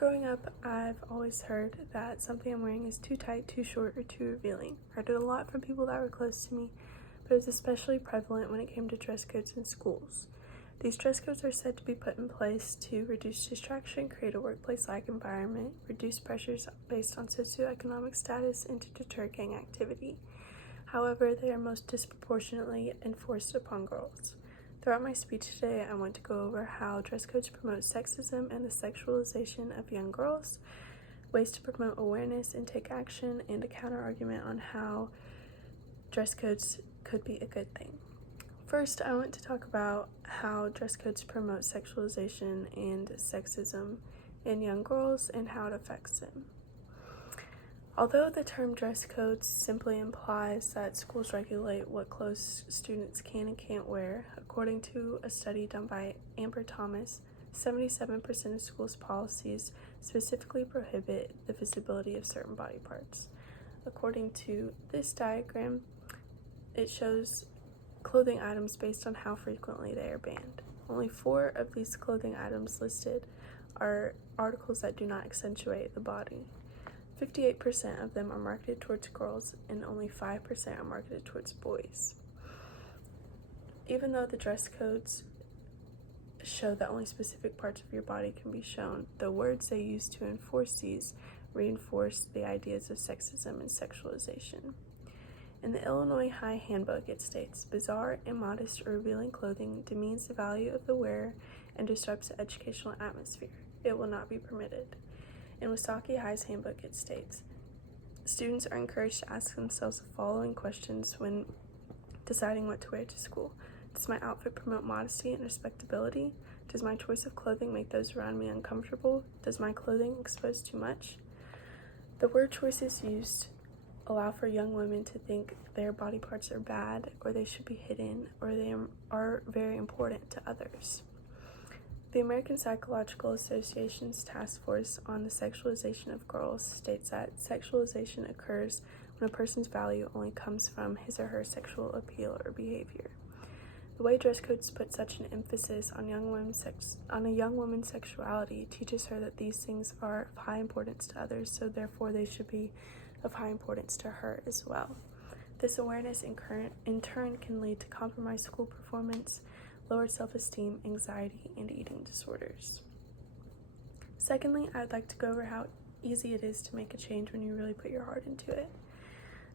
Growing up, I've always heard that something I'm wearing is too tight, too short, or too revealing. I heard it a lot from people that were close to me, but it was especially prevalent when it came to dress codes in schools. These dress codes are said to be put in place to reduce distraction, create a workplace-like environment, reduce pressures based on socioeconomic status, and to deter gang activity. However, they are most disproportionately enforced upon girls. Throughout my speech today, I want to go over how dress codes promote sexism and the sexualization of young girls, ways to promote awareness and take action, and a counter-argument on how dress codes could be a good thing. First, I want to talk about how dress codes promote sexualization and sexism in young girls and how it affects them. Although the term dress codes simply implies that schools regulate what clothes students can and can't wear, according to a study done by Amber Thomas, 77% of schools' policies specifically prohibit the visibility of certain body parts. According to this diagram, it shows clothing items based on how frequently they are banned. Only 4 of these clothing items listed are articles that do not accentuate the body. 58% of them are marketed towards girls, and only 5% are marketed towards boys. Even though the dress codes show that only specific parts of your body can be shown, the words they use to enforce these reinforce the ideas of sexism and sexualization. In the Illinois High Handbook, it states, "Bizarre, immodest, or revealing clothing demeans the value of the wearer and disrupts the educational atmosphere. It will not be permitted." In Wasaki High's handbook, it states, "Students are encouraged to ask themselves the following questions when deciding what to wear to school. Does my outfit promote modesty and respectability? Does my choice of clothing make those around me uncomfortable? Does my clothing expose too much?" The word choices used allow for young women to think their body parts are bad, or they should be hidden, or they are very important to others. The American Psychological Association's Task Force on the Sexualization of Girls states that sexualization occurs when a person's value only comes from his or her sexual appeal or behavior. The way dress codes put such an emphasis on a young woman's sexuality teaches her that these things are of high importance to others, so therefore they should be of high importance to her as well. This awareness in turn can lead to compromised school performance, lowered self-esteem, anxiety, and eating disorders. Secondly, I'd like to go over how easy it is to make a change when you really put your heart into it.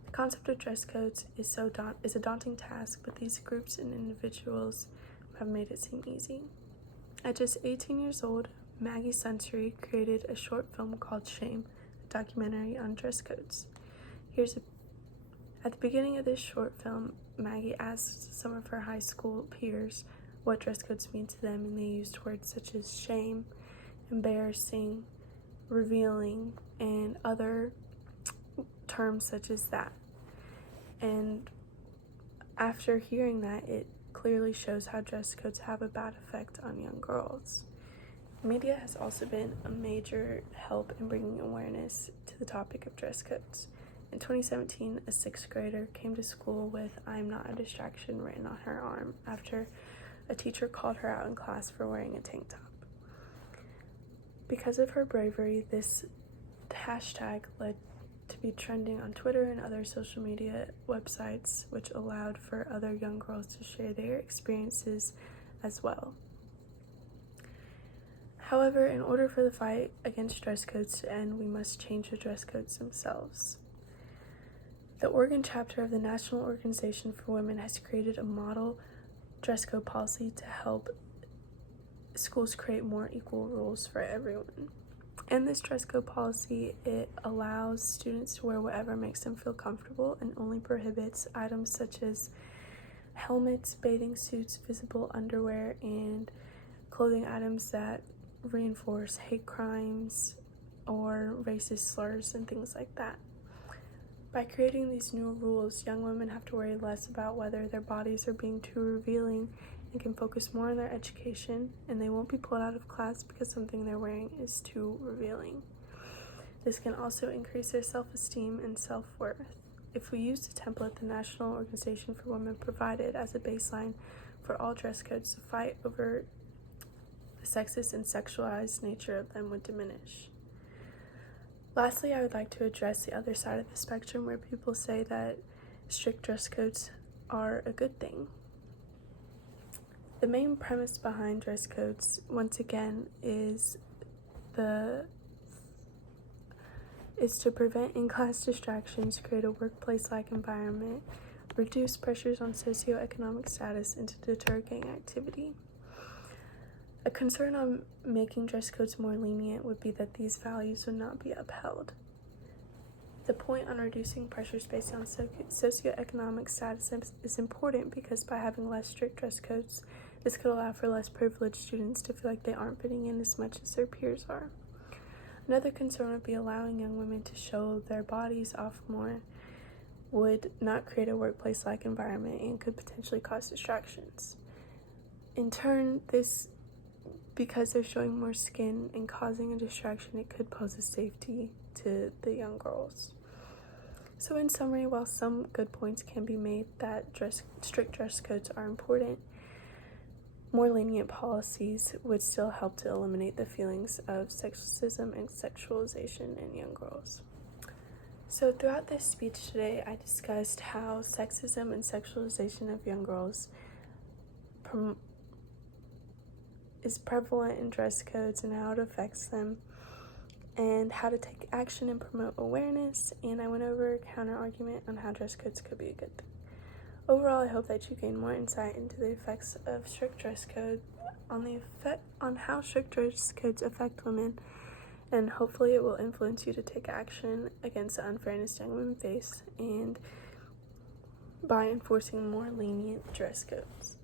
The concept of dress codes is a daunting task, but these groups and individuals have made it seem easy. At just 18 years old, Maggie Sensory created a short film called Shame, a documentary on dress codes. At the beginning of this short film, Maggie asked some of her high school peers what dress codes mean to them, and they used words such as shame, embarrassing, revealing, and other terms such as that. And after hearing that, it clearly shows how dress codes have a bad effect on young girls. Media has also been a major help in bringing awareness to the topic of dress codes. In 2017, a 6th grader came to school with "I'm not a distraction" written on her arm after a teacher called her out in class for wearing a tank top. Because of her bravery, this hashtag led to be trending on Twitter and other social media websites, which allowed for other young girls to share their experiences as well. However, in order for the fight against dress codes to end, we must change the dress codes themselves. The Oregon chapter of the National Organization for Women has created a model dress code policy to help schools create more equal rules for everyone. In this dress code policy, it allows students to wear whatever makes them feel comfortable and only prohibits items such as helmets, bathing suits, visible underwear, and clothing items that reinforce hate crimes or racist slurs and things like that. By creating these new rules, young women have to worry less about whether their bodies are being too revealing and can focus more on their education, and they won't be pulled out of class because something they're wearing is too revealing. This can also increase their self-esteem and self-worth. If we use the template the National Organization for Women provided as a baseline for all dress codes, the fight over the sexist and sexualized nature of them would diminish. Lastly, I would like to address the other side of the spectrum where people say that strict dress codes are a good thing. The main premise behind dress codes, once again, is to prevent in-class distractions, create a workplace-like environment, reduce pressures on socioeconomic status, and to deter gang activity. A concern on making dress codes more lenient would be that these values would not be upheld. The point on reducing pressures based on socioeconomic status is important because by having less strict dress codes, this could allow for less privileged students to feel like they aren't fitting in as much as their peers are. Another concern would be allowing young women to show their bodies off more would not create a workplace-like environment and could potentially cause distractions. In turn, because they're showing more skin and causing a distraction, it could pose a safety to the young girls. So in summary, while some good points can be made that strict dress codes are important, more lenient policies would still help to eliminate the feelings of sexism and sexualization in young girls. So throughout this speech today, I discussed how sexism and sexualization of young girls is prevalent in dress codes and how it affects them, and how to take action and promote awareness, and I went over a counter-argument on how dress codes could be a good thing. Overall, I hope that you gain more insight into the effects of strict dress code on how strict dress codes affect women, and hopefully it will influence you to take action against the unfairness young women face and by enforcing more lenient dress codes.